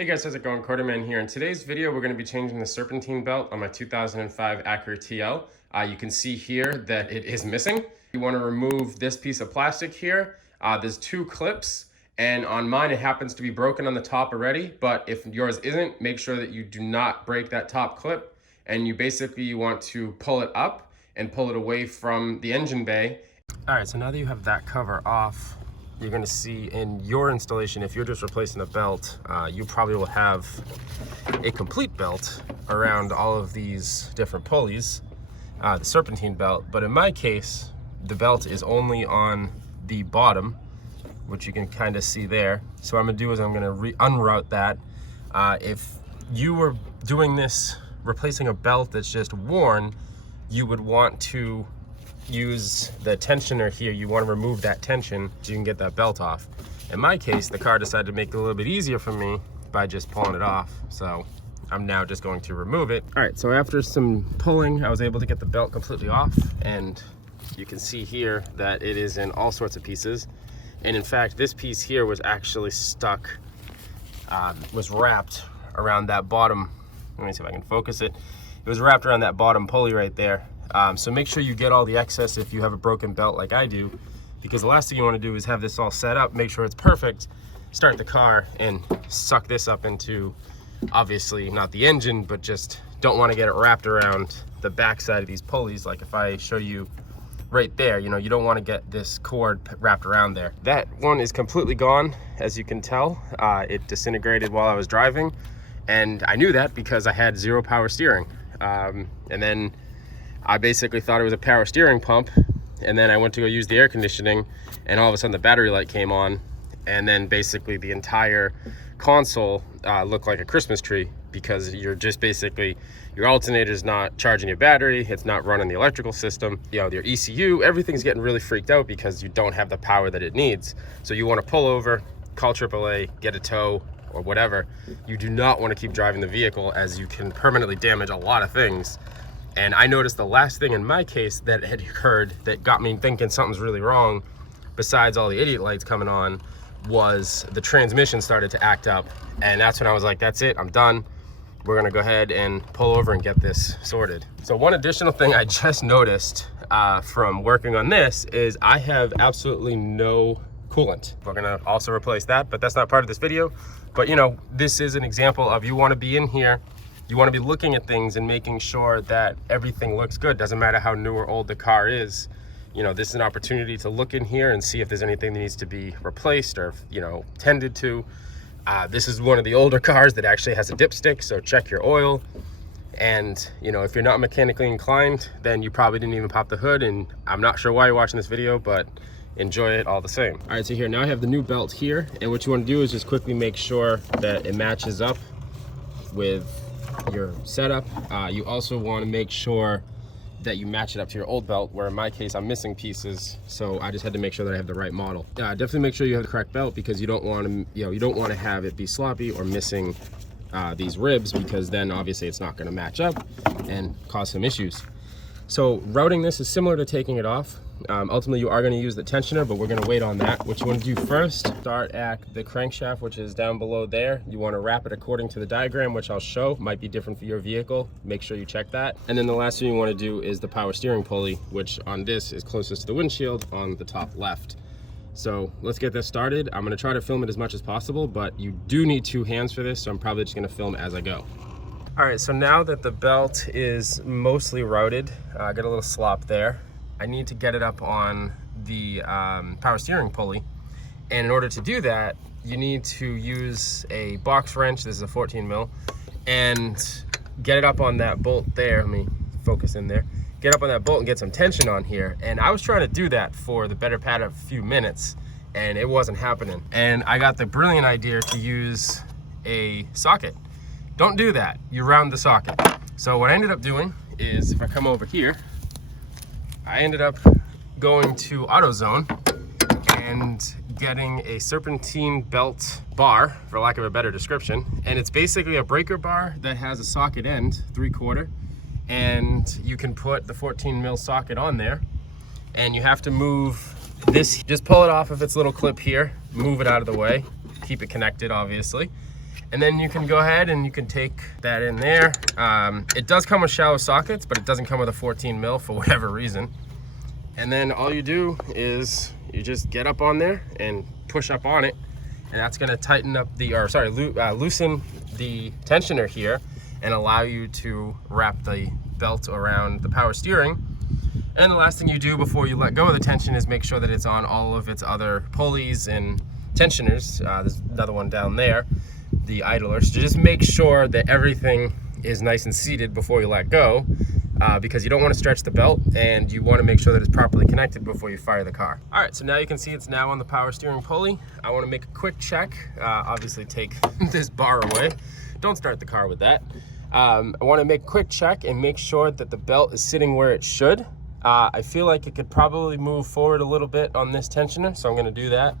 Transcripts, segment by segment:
Hey guys, how's it going? CoderMan here. In today's video, we're going to be changing the Serpentine belt on my 2005 Acura TL. You can see here that it is missing. You want to remove this piece of plastic here. There's two clips, and on mine it happens to be broken on the top already, but if yours isn't, make sure that you do not break that top clip, and you want to pull it up and pull it away from the engine bay. All right, so now that you have that cover off, you're going to see in your installation, if you're just replacing a belt, you probably will have a complete belt around all of these different pulleys, the Serpentine belt. But in my case, the belt is only on the bottom, which you can kind of see there. So what I'm going to do is I'm going to unroute that. If you were doing this, replacing a belt that's just worn, you would want to use the tensioner here. You want to remove that tension so you can get that belt off. In my case, the car decided to make it a little bit easier for me by just pulling it off. So I'm now just going to remove it. All right, so after some pulling, I was able to get the belt completely off, and you can see here that it is in all sorts of pieces. And in fact, this piece here was actually stuck, was wrapped around that bottom. Let me see if I can focus it. It was wrapped around that bottom pulley right there. So make sure you get all the excess if you have a broken belt like I do, because the last thing you want to do is have this all set up, make sure it's perfect, start the car and suck this up into, obviously not the engine, but just don't want to get it wrapped around the back side of these pulleys. Like if I show you right there, you know, you don't want to get this cord wrapped around there. That one is completely gone, as you can tell. It disintegrated while I was driving, and I knew that because I had zero power steering. And then I basically thought it was a power steering pump, and then I went to go use the air conditioning, and all of a sudden the battery light came on, and then basically the entire console looked like a Christmas tree, because you're just basically, your alternator's not charging your battery, it's not running the electrical system, you know, your ECU, everything's getting really freaked out because you don't have the power that it needs. So you want to pull over, call AAA, get a tow or whatever. You do not want to keep driving the vehicle, as you can permanently damage a lot of things. And I noticed the last thing in my case that had occurred that got me thinking something's really wrong, besides all the idiot lights coming on, was the transmission started to act up. And that's when I was like, that's it, I'm done. We're gonna go ahead and pull over and get this sorted. So one additional thing I just noticed from working on this is I have absolutely no coolant. We're gonna also replace that, but that's not part of this video. But you know, this is an example of, you wanna be in here, you want to be looking at things and making sure that everything looks good. Doesn't matter how new or old the car is. You know, this is an opportunity to look in here and see if there's anything that needs to be replaced or, you know, tended to. This is one of the older cars that actually has a dipstick, so check your oil. And, you know, if you're not mechanically inclined, then you probably didn't even pop the hood, and I'm not sure why you're watching this video, but enjoy it all the same. All right, so here, now I have the new belt here, and what you want to do is just quickly make sure that it matches up with your setup. You also want to make sure that you match it up to your old belt, where in my case I'm missing pieces, so I just had to make sure that I have the right model. Definitely make sure you have the correct belt, because you don't want to, you know, you don't want to have it be sloppy or missing these ribs, because then obviously it's not going to match up and cause some issues. So routing this is similar to taking it off. Ultimately you are going to use the tensioner, but we're going to wait on that. What you want to do first, start at the crankshaft, which is down below there. You want to wrap it according to the diagram, which I'll show. Might be different for your vehicle. Make sure you check that. And then the last thing you want to do is the power steering pulley, which on this is closest to the windshield on the top left. So let's get this started. I'm going to try to film it as much as possible, but you do need two hands for this, so I'm probably just going to film as I go. All right, so now that the belt is mostly routed, I got a little slop there. I need to get it up on the power steering pulley. And in order to do that, you need to use a box wrench. This is a 14 mil, and get it up on that bolt there. Let me focus in there. Get up on that bolt and get some tension on here. And I was trying to do that for the better part of a few minutes, and it wasn't happening. And I got the brilliant idea to use a socket. Don't do that, you round the socket. So what I ended up doing is, if I come over here, I ended up going to AutoZone and getting a Serpentine belt bar, for lack of a better description. And it's basically a breaker bar that has a socket end, 3/4, and you can put the 14 mil socket on there, and you have to move this, just pull it off of its little clip here, move it out of the way, keep it connected obviously, And then you can go ahead and you can take that in there. It does come with shallow sockets, but it doesn't come with a 14 mil for whatever reason. And then all you do is you just get up on there and push up on it, and that's gonna tighten up the, or sorry, loosen the tensioner here and allow you to wrap the belt around the power steering. And the last thing you do before you let go of the tension is make sure that it's on all of its other pulleys and tensioners. There's another one down there, the idler. So just make sure that everything is nice and seated before you let go, because you don't want to stretch the belt, and you want to make sure that it's properly connected before you fire the car. All right, so now you can see it's now on the power steering pulley. I want to make a quick check. Obviously take this bar away. Don't start the car with that. I want to make a quick check and make sure that the belt is sitting where it should. I feel like it could probably move forward a little bit on this tensioner, so I'm going to do that.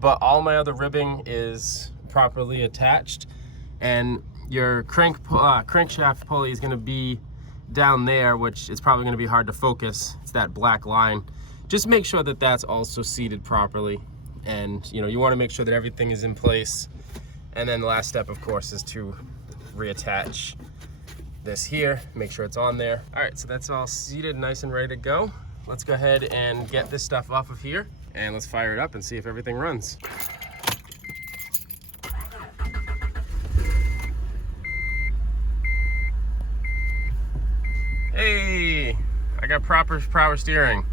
But all my other ribbing is properly attached, and your crankshaft pulley is going to be down there, which is probably going to be hard to focus. It's that black line. Just make sure that that's also seated properly, and you want to make sure that everything is in place. And then the last step, of course, is to reattach this here, make sure it's on there. All right, so that's all seated, nice and ready to go. Let's go ahead and get this stuff off of here, and let's fire it up and see if everything runs. Hey, I got proper power steering,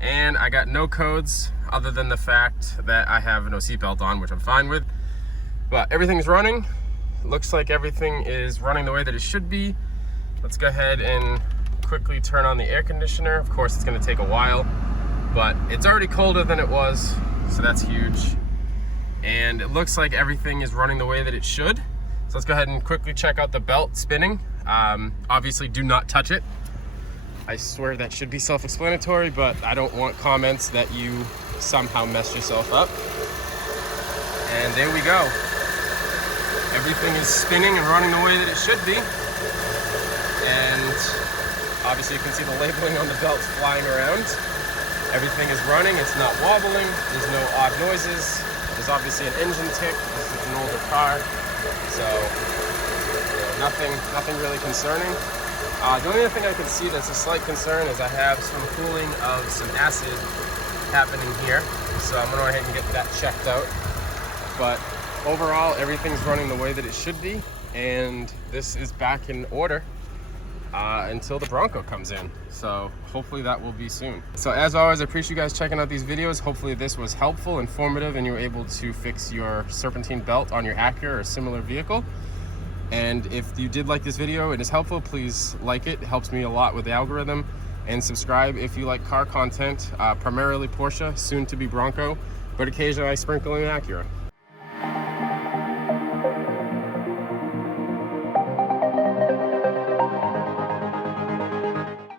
and I got no codes other than the fact that I have no seatbelt on, which I'm fine with. But everything's running. Looks like everything is running the way that it should be. Let's go ahead and quickly turn on the air conditioner. Of course, it's going to take a while, but it's already colder than it was, so that's huge. And it looks like everything is running the way that it should. So let's go ahead and quickly check out the belt spinning. Obviously, do not touch it. I swear that should be self-explanatory, but I don't want comments that you somehow messed yourself up. And there we go. Everything is spinning and running the way that it should be. And obviously you can see the labeling on the belt flying around. Everything is running, it's not wobbling, there's no odd noises. There's obviously an engine tick, this is an older car. So nothing really concerning. The only other thing I can see that's a slight concern is I have some cooling of some acid happening here. So I'm gonna go ahead and get that checked out. But overall, everything's running the way that it should be, and this is back in order until the Bronco comes in. So hopefully that will be soon. So as always, I appreciate you guys checking out these videos. Hopefully this was helpful, informative, and you were able to fix your serpentine belt on your Acura or similar vehicle. And if you did like this video, it is helpful, please like it. It helps me a lot with the algorithm. And subscribe if you like car content, primarily Porsche, soon to be Bronco, but occasionally I sprinkle in Acura.